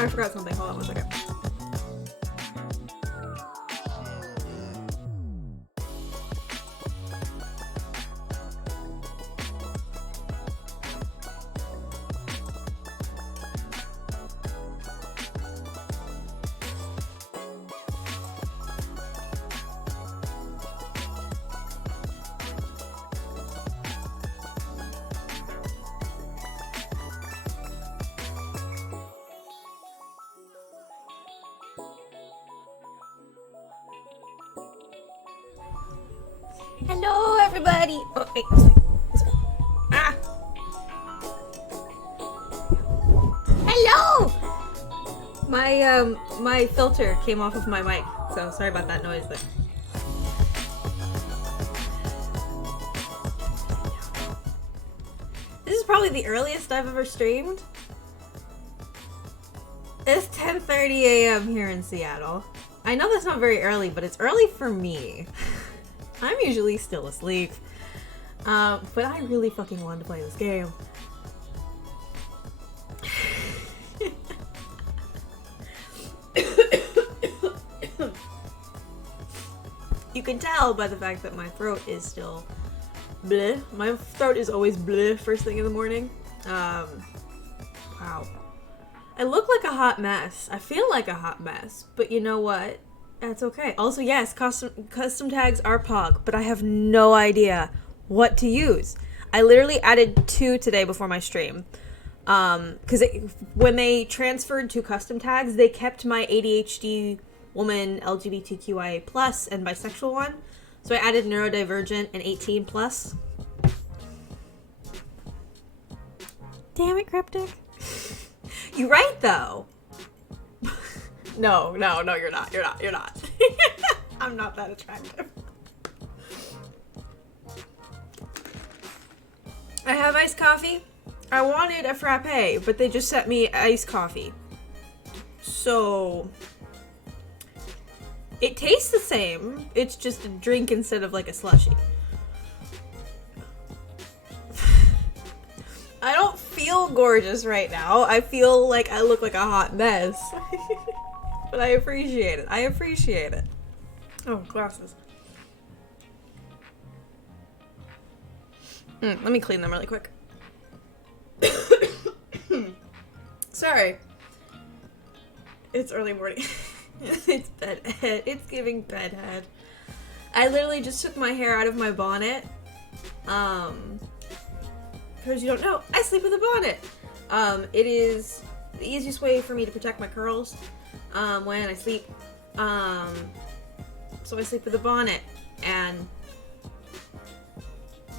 I forgot something. Hold on one second. Hello, everybody. Oh, wait. Ah. Hello. My filter came off of my mic, so sorry about that noise there. This is probably the earliest I've ever streamed. It's 10:30 a.m. here in Seattle. I know that's not very early, but it's early for me. I'm usually still asleep. But I really fucking wanted to play this game. You can tell by the fact that my throat is still bleh. My throat is always bleh first thing in the morning. Wow. I look like a hot mess. I feel like a hot mess. But you know what? That's okay. Also, yes, custom tags are Pog, but I have no idea what to use. I literally added 2 today before my stream. Because when they transferred to custom tags, they kept my ADHD woman, LGBTQIA+, and bisexual one. So I added neurodivergent and 18+. Damn it, Cryptic. You're right, though. No, you're not. You're not. I'm not that attractive. I have iced coffee. I wanted a frappe, but they just sent me iced coffee. So it tastes the same. It's just a drink instead of like a slushie. I don't feel gorgeous right now. I feel like I look like a hot mess. But I appreciate it. Oh, glasses. Let me clean them really quick. Sorry. It's early morning. It's bedhead. It's giving bedhead. I literally just took my hair out of my bonnet. Because you don't know, I sleep with a bonnet. It is the easiest way for me to protect my curls. When I sleep, so I sleep with a bonnet, and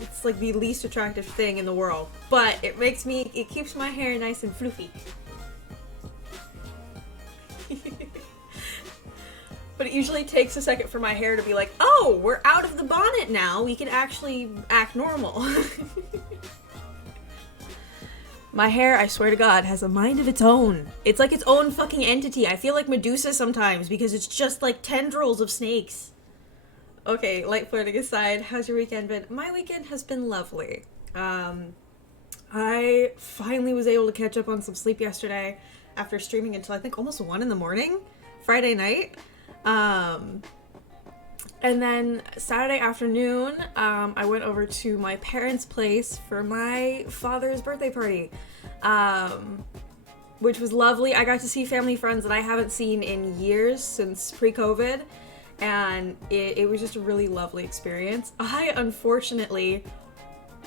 it's like the least attractive thing in the world, but it keeps my hair nice and floofy. But it usually takes a second for my hair to be like, oh, we're out of the bonnet now, we can actually act normal. My hair, I swear to God, has a mind of its own. It's like its own fucking entity. I feel like Medusa sometimes because it's just like tendrils of snakes. Okay, light flirting aside, how's your weekend been? My weekend has been lovely. I finally was able to catch up on some sleep yesterday after streaming until I think almost 1 in the morning, Friday night. And then Saturday afternoon, I went over to my parents' place for my father's birthday party, which was lovely. I got to see family friends that I haven't seen in years since pre-COVID, and it was just a really lovely experience. I, unfortunately,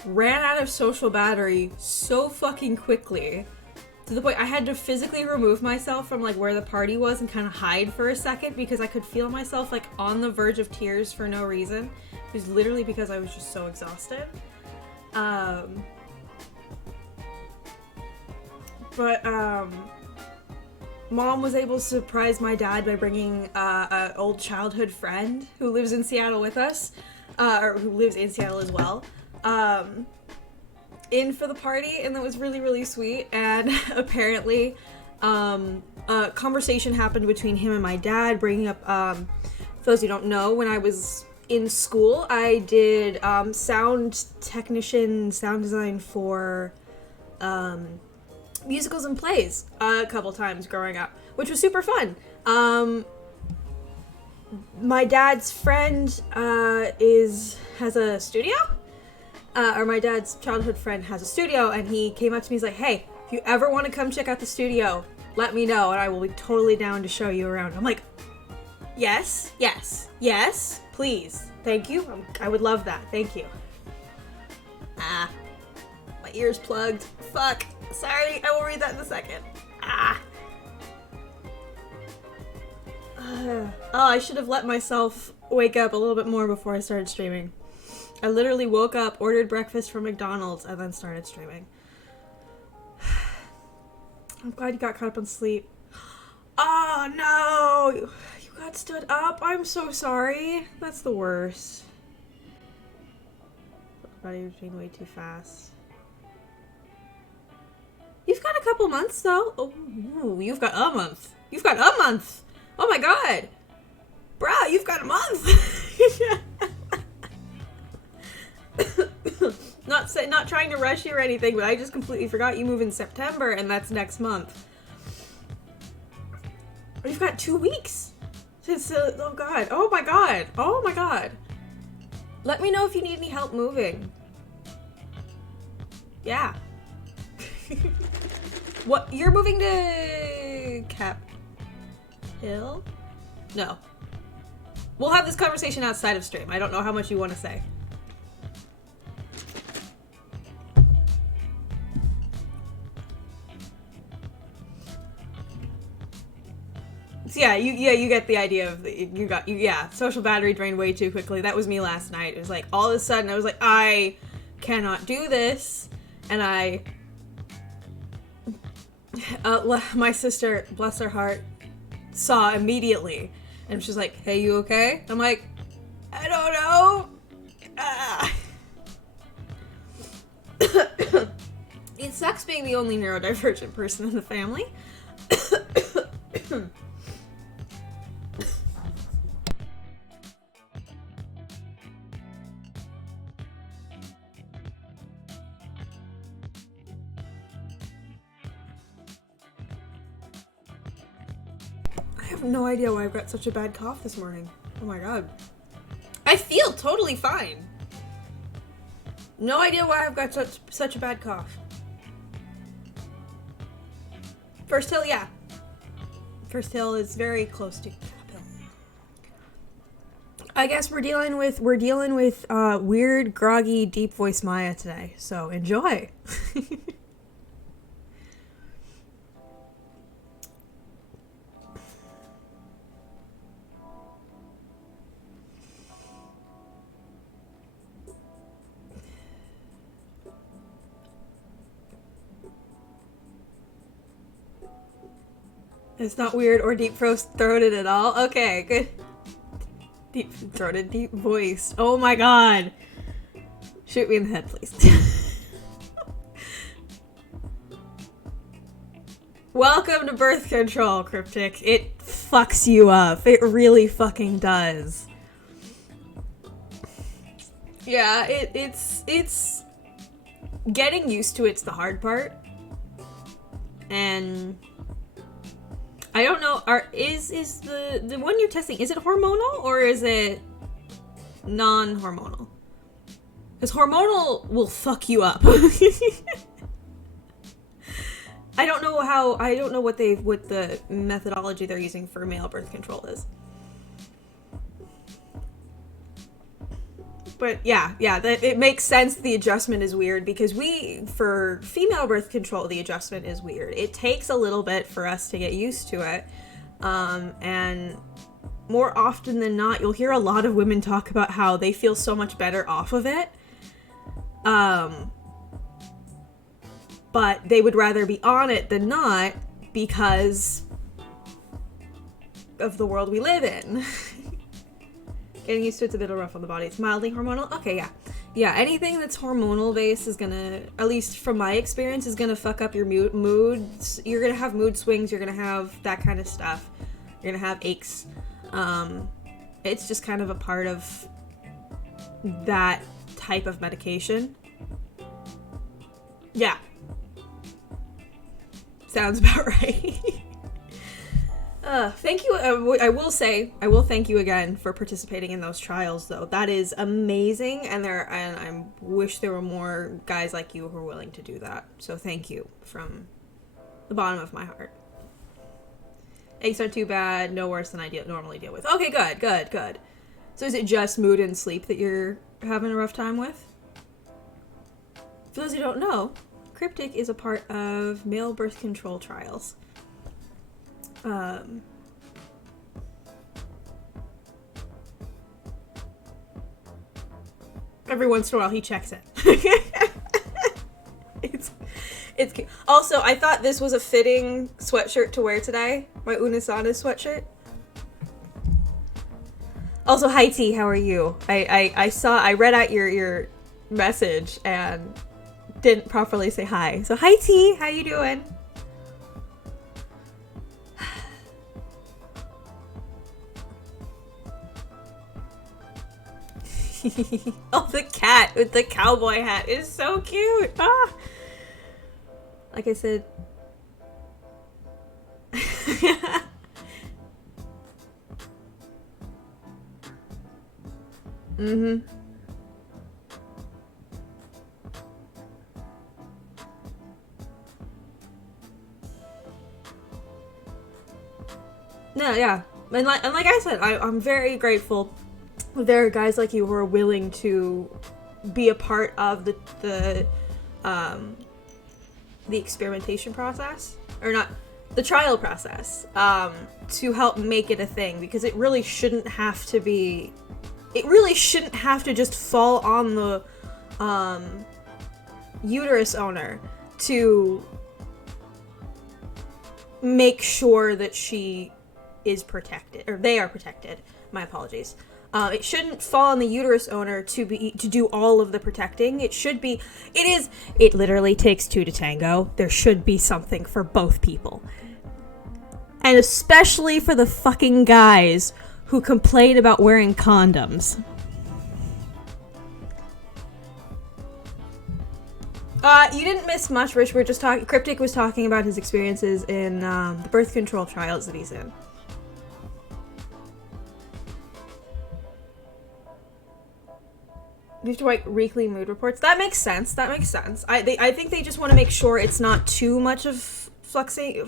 ran out of social battery so fucking quickly, to the point I had to physically remove myself from like where the party was and kind of hide for a second because I could feel myself like on the verge of tears for no reason. It was literally because I was just so exhausted. But Mom was able to surprise my dad by bringing an old childhood friend who lives in Seattle with us, or who lives in Seattle as well, in for the party, and that was really, really sweet. And apparently a conversation happened between him and my dad, bringing up, for those who don't know, when I was in school, I did sound technician, sound design for musicals and plays a couple times growing up, which was super fun. My dad's friend has a studio, or my dad's childhood friend has a studio, and he came up to me, he's like, hey, if you ever want to come check out the studio, let me know, and I will be totally down to show you around. I'm like, yes, please, thank you, I would love that, thank you. My ear's plugged, fuck, sorry, I will read that in a second. I should have let myself wake up a little bit more before I started streaming. I literally woke up, ordered breakfast from McDonald's, and then started streaming. I'm glad you got caught up on sleep. Oh no! You got stood up? I'm so sorry. That's the worst. Body routine way too fast. You've got a couple months though. Oh, you've got a month. You've got a month! Oh my god! Bruh, you've got a month! Not trying to rush you or anything, but I just completely forgot you move in September, and that's next month. You've got 2 weeks! Since, oh god. Oh my god. Oh my god. Let me know if you need any help moving. Yeah. What? You're moving to Cap Hill? No. We'll have this conversation outside of stream. I don't know how much you want to say. So yeah, you get the idea of social battery drained way too quickly. That was me last night. It was like all of a sudden I was like, I cannot do this, and my sister, bless her heart, saw immediately, and she's like, hey, you okay? I'm like, I don't know. It sucks being the only neurodivergent person in the family. I have no idea why I've got such a bad cough this morning. Oh my god. I feel totally fine. No idea why I've got such a bad cough. First Hill, yeah. First Hill is very close to Cap Hill. I guess we're dealing with weird, groggy, deep voice Maya today. So enjoy. It's not weird or deep-throated at all? Okay, good. Deep-throated, deep-voiced. Oh my god. Shoot me in the head, please. Welcome to birth control, Cryptic. It fucks you up. It really fucking does. Yeah, it's... Getting used to it's the hard part. And... I don't know, is the one you're testing, is it hormonal or is it non-hormonal? Because hormonal will fuck you up. I don't know what the methodology they're using for male birth control is. But yeah, it makes sense the adjustment is weird because for female birth control, the adjustment is weird. It takes a little bit for us to get used to it. And more often than not, you'll hear a lot of women talk about how they feel so much better off of it. But they would rather be on it than not because of the world we live in. Getting used to it's a bit rough on the body. It's mildly hormonal? Okay, yeah. Yeah, anything that's hormonal based is gonna, at least from my experience, is gonna fuck up your moods. You're gonna have mood swings, you're gonna have that kind of stuff. You're gonna have aches. It's just kind of a part of that type of medication. Yeah. Sounds about right. Thank you. I will thank you again for participating in those trials, though. That is amazing, and I wish there were more guys like you who are willing to do that. So thank you from the bottom of my heart. Aches aren't too bad. No worse than I normally deal with. Okay, good. So is it just mood and sleep that you're having a rough time with? For those who don't know, Cryptic is a part of male birth control trials. Every once in a while he checks it. It's cute. Also, I thought this was a fitting sweatshirt to wear today. My Unasana sweatshirt. Also, hi T, how are you? I read out your message and didn't properly say hi. So hi T, how you doing? Oh, the cat with the cowboy hat is so cute. Ah. Like I said. Mm-hmm. No, yeah. And like I said, I'm very grateful there are guys like you who are willing to be a part of the experimentation process, or not, the trial process, to help make it a thing, because it really shouldn't have to just fall on the uterus owner to make sure that she is protected, or they are protected. My apologies. It shouldn't fall on the uterus owner to do all of the protecting. It literally takes two to tango. There should be something for both people. And especially for the fucking guys who complain about wearing condoms. You didn't miss much, Rich. We're just talking. Cryptic was talking about his experiences in the birth control trials that he's in. You have to write weekly mood reports. That makes sense. I think they just want to make sure it's not too much of fluctuation.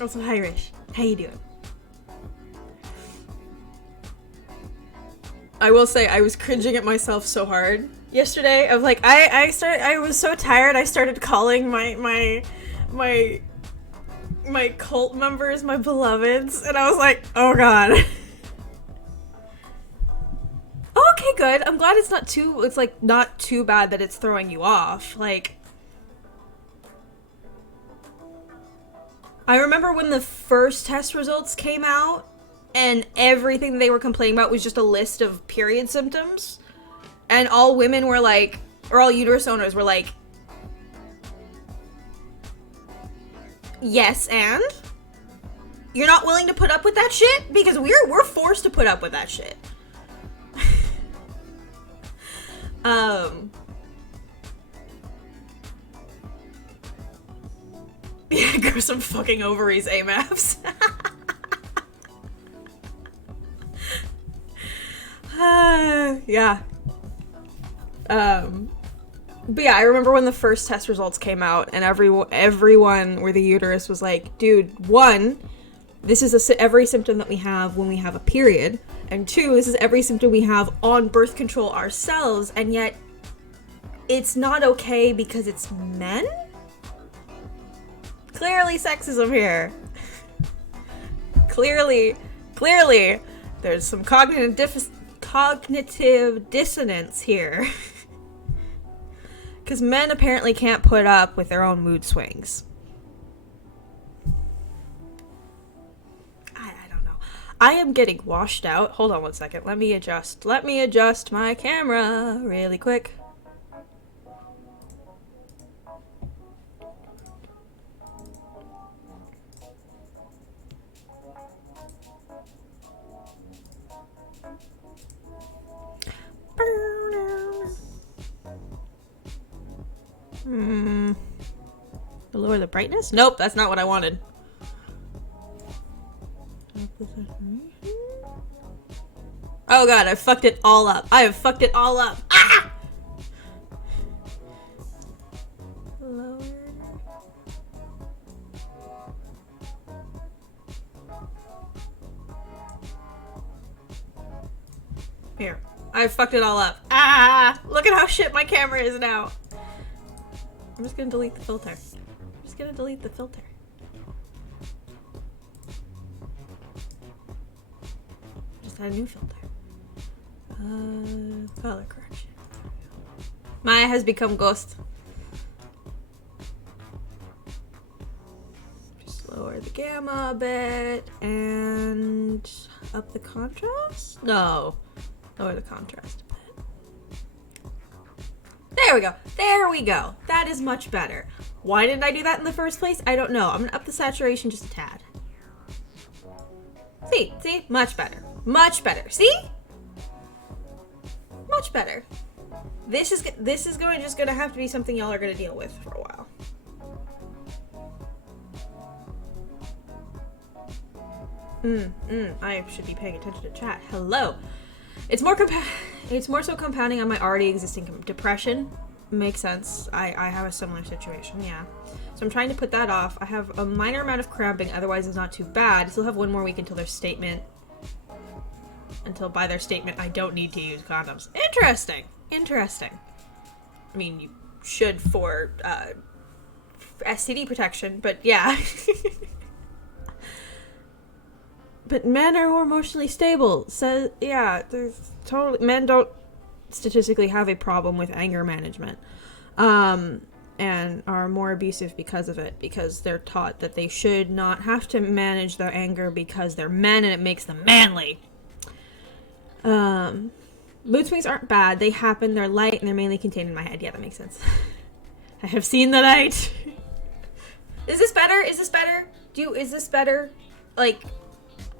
Also, hi Rish. How you doing? I will say I was cringing at myself so hard yesterday. I was like, I was so tired. I started calling my cult members my beloveds, and I was like, oh god. Okay, good. I'm glad it's not too bad that it's throwing you off. Like, I remember when the first test results came out, and everything they were complaining about was just a list of period symptoms. And all women were like, or all uterus owners were like, yes, and? You're not willing to put up with that shit? Because we're forced to put up with that shit. Yeah, grow some fucking ovaries, AMAPs. Yeah. But yeah, I remember when the first test results came out, and everyone where the uterus was like, dude, one, this is every symptom that we have when we have a period, and two, this is every symptom we have on birth control ourselves, and yet it's not okay because it's men? Clearly sexism here. Clearly, there's some cognitive dissonance here. Because men apparently can't put up with their own mood swings. I don't know. I am getting washed out. Hold on one second. Let me adjust my camera really quick. lower the brightness? Nope, that's not what I wanted. Oh god, I fucked it all up. I have fucked it all up. Ah! Lower. Here. I fucked it all up. Ah! Look at how shit my camera is now. I'm just gonna delete the filter. I'm just gonna delete the filter. Just add a new filter. Color correction. Maya has become ghost. Just lower the gamma a bit and up the contrast? No. Lower the contrast a bit. There we go. There we go. That is much better. Why didn't I do that in the first place? I don't know. I'm gonna up the saturation just a tad. See? Much better. Much better. See? Much better. This is just gonna have to be something y'all are gonna deal with for a while. I should be paying attention to chat. Hello. It's more so compounding on my already existing depression. Makes sense. I have a similar situation, yeah. So I'm trying to put that off. I have a minor amount of cramping, otherwise it's not too bad. I still have one more week until their statement. Until by their statement, I don't need to use condoms. Interesting. I mean, you should for STD protection, but yeah. But men are more emotionally stable. So yeah, there's men don't statistically have a problem with anger management, and are more abusive because of it, because they're taught that they should not have to manage their anger because they're men and it makes them manly. Mood swings aren't bad. They happen. They're light and they're mainly contained in my head. Yeah, that makes sense. I have seen the light. Is this better? Is this better? Like,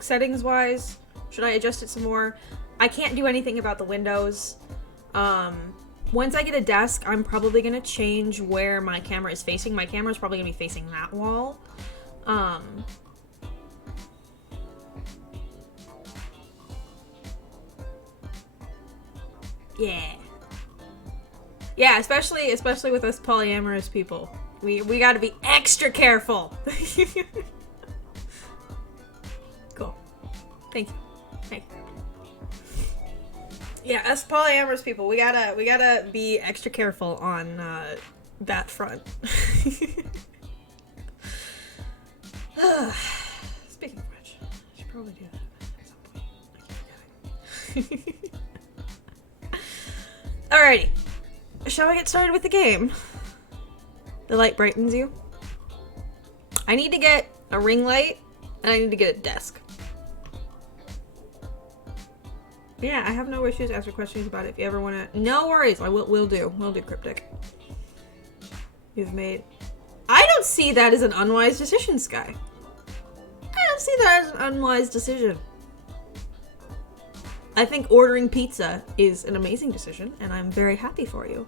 settings wise, should I adjust it some more? I can't do anything about the windows. Once I get a desk, I'm probably gonna change where my camera is facing. My camera is probably gonna be facing that wall. Yeah, especially with us polyamorous people. We gotta be extra careful. Cool. Thank you. Yeah, us polyamorous people, we gotta be extra careful on that front. Speaking of which, I should probably do that at some point. Alrighty. Shall I get started with the game? The light brightens you. I need to get a ring light, and I need to get a desk. Yeah, I have no issues asking questions about it if you ever want to. No worries, we'll do cryptic. You've made... I don't see that as an unwise decision, Sky. I don't see that as an unwise decision. I think ordering pizza is an amazing decision, and I'm very happy for you.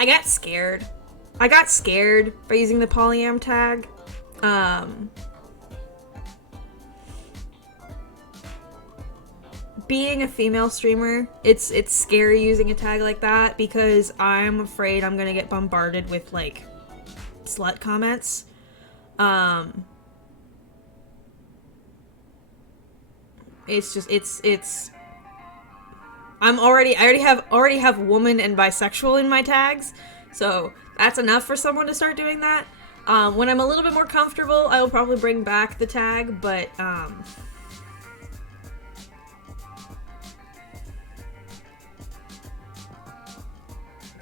I got scared by using the polyam tag. Being a female streamer, it's scary using a tag like that because I'm afraid I'm gonna get bombarded with, like, slut comments. I already have woman and bisexual in my tags, so that's enough for someone to start doing that. When I'm a little bit more comfortable, I will probably bring back the tag, but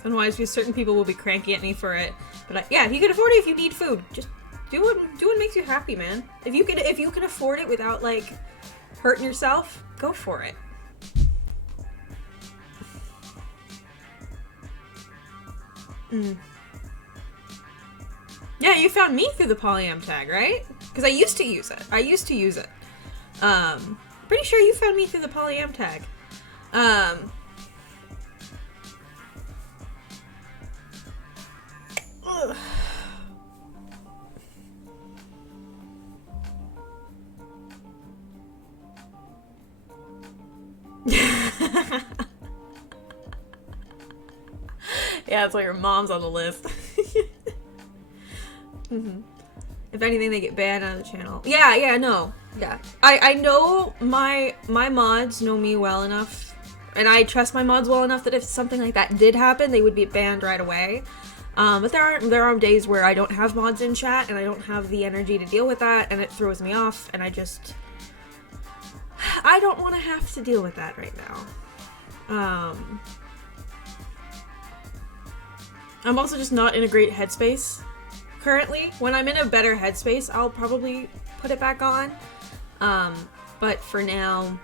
otherwise, because certain people will be cranky at me for it. But yeah, if you can afford it, if you need food, just do what makes you happy, man. If you can afford it without, like, hurting yourself, go for it. Yeah, you found me through the polyam tag, right? Because I used to use it. Pretty sure you found me through the polyam tag. Yeah, that's why your mom's on the list. Mm-hmm. If anything, they get banned on the channel. Yeah, no. Yeah. I know my mods know me well enough, and I trust my mods well enough that if something like that did happen, they would be banned right away. But there are days where I don't have mods in chat, and I don't have the energy to deal with that, and it throws me off, and I don't want to have to deal with that right now. I'm also just not in a great headspace currently. When I'm in a better headspace, I'll probably put it back on. But for now,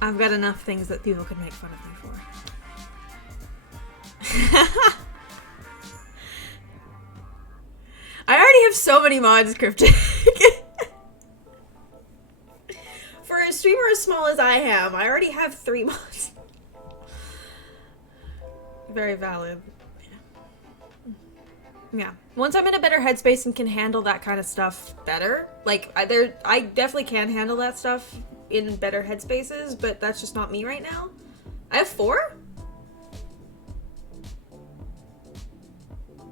I've got enough things that people could make fun of me for. I already have so many mods, Cryptic. For a streamer as small as I am, I already have 3 mods. Very valid. Yeah. Once I'm in a better headspace and can handle that kind of stuff better, like, I definitely can handle that stuff in better headspaces, but that's just not me right now. I have 4?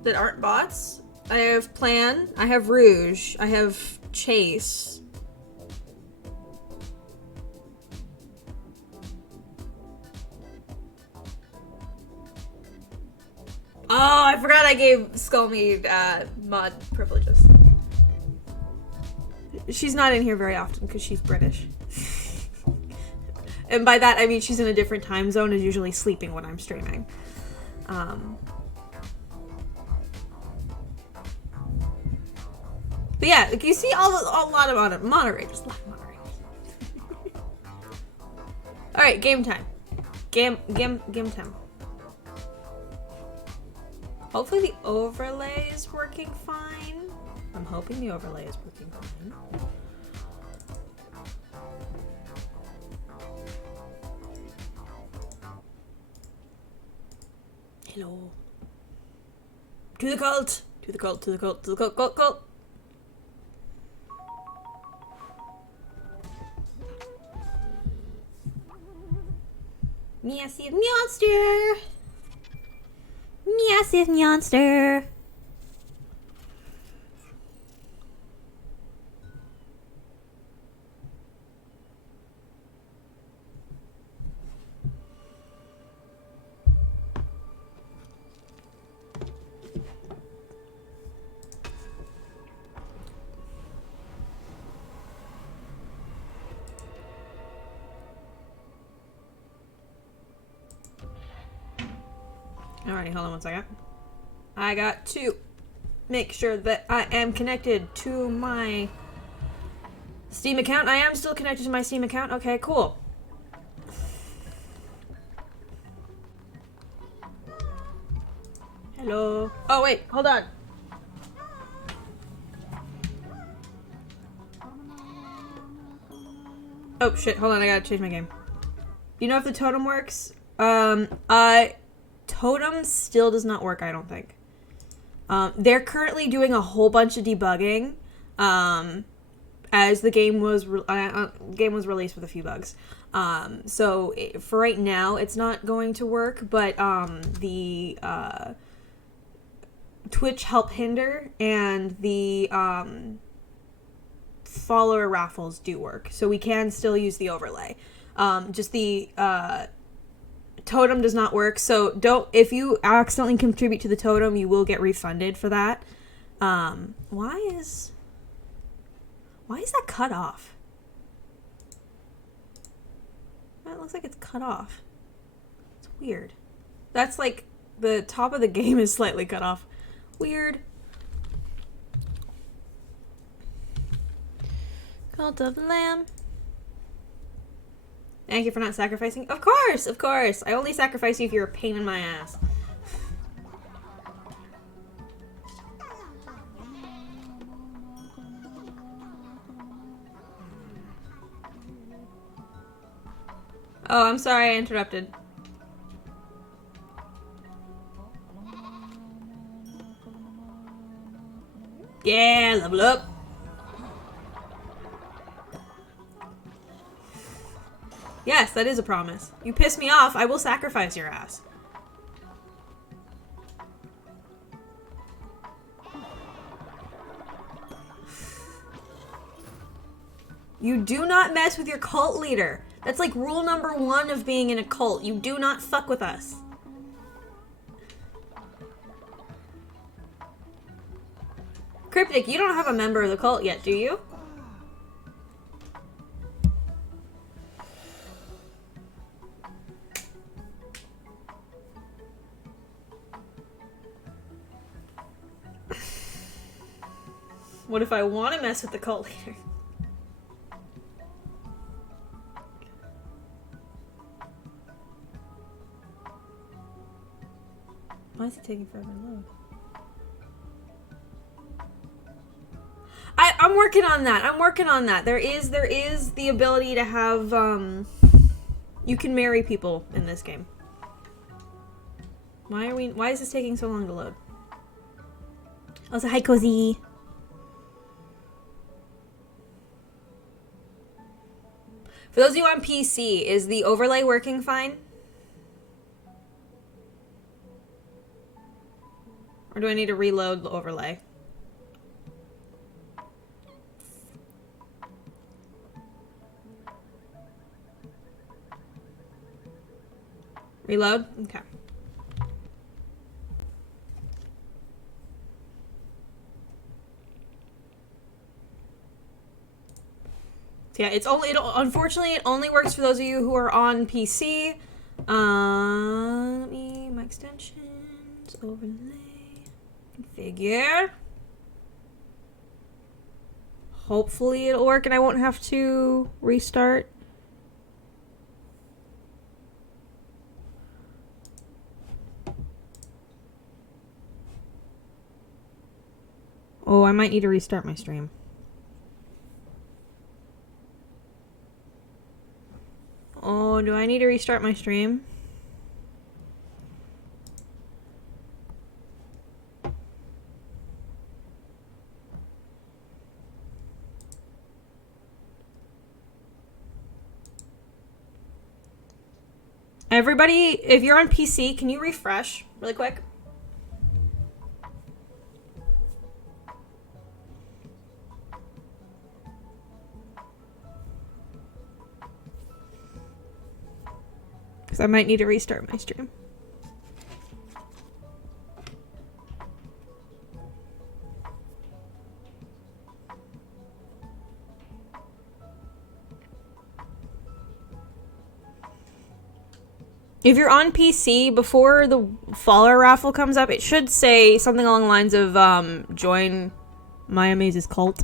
That aren't bots? I have Plan, I have Rouge, I have Chase. Oh, I forgot I gave Skullmead mod privileges. She's not in here very often because she's British. And by that I mean she's in a different time zone and usually sleeping when I'm streaming. But yeah, like you see a lot of moderators. Alright, game time. Game time. Hopefully the overlay is working fine. I'm hoping the overlay is working fine. Hello. To the cult! To the cult, to the cult, to the cult, cult! Massive monster! Massive monster! Alrighty, hold on one second. I got to make sure that I am connected to my Steam account. I am still connected to my Steam account. Okay, cool. Hello. Oh, wait, hold on. Oh, shit, hold on, I gotta change my game. You know if the totem works? Totem still does not work, I don't think. They're currently doing a whole bunch of debugging, as the game was released with a few bugs. So for right now, it's not going to work, but the Twitch help hinder and the follower raffles do work, so we can still use the overlay. Just the totem does not work, so if you accidentally contribute to the totem, you will get refunded for that. Why is that cut off? It looks like it's cut off. It's weird. That's like the top of the game is slightly cut off. Weird. Cult of the Lamb. Thank you for not sacrificing. Of course, of course. I only sacrifice you if you're a pain in my ass. Oh, I'm sorry I interrupted. Yeah, level up. Yes, that is a promise. You piss me off, I will sacrifice your ass. You do not mess with your cult leader. That's like rule number 1 of being in a cult. You do not fuck with us. Cryptic, you don't have a member of the cult yet, do you? What if I want to mess with the cult leader? Why is it taking forever to load? I'm working on that. I'm working on that. There is the ability to have, you can marry people in this game. Why is this taking so long to load? Also, hi, Cozy. For those of you on PC, is the overlay working fine? Or do I need to reload the overlay? Reload? Okay. Yeah, unfortunately, it only works for those of you who are on PC. Let me, my extensions, overlay, configure. Hopefully it'll work and I won't have to restart. Oh, I might need to restart my stream. Oh, do I need to restart my stream? Everybody, if you're on PC, can you refresh really quick? Because I might need to restart my stream. If you're on PC, before the follower raffle comes up, it should say something along the lines of join Miyamaze's cult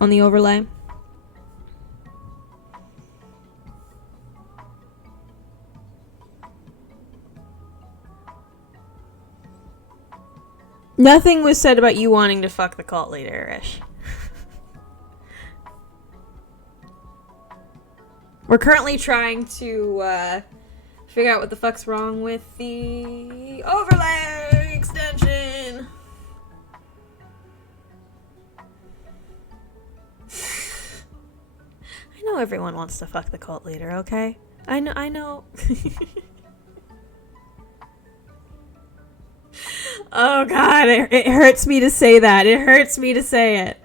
on the overlay. Nothing was said about you wanting to fuck the cult leader, Ish. We're currently trying to figure out what the fuck's wrong with the overlay extension. I know everyone wants to fuck the cult leader, okay? I know. Oh god, it hurts me to say that. It hurts me to say it.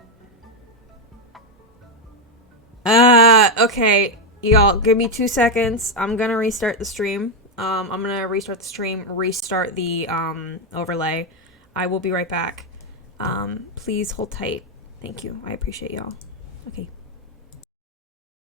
Okay. Y'all, give me 2 seconds. I'm gonna restart the stream. I'm gonna restart the stream, restart the, overlay. I will be right back. Please hold tight. Thank you. I appreciate y'all. Okay.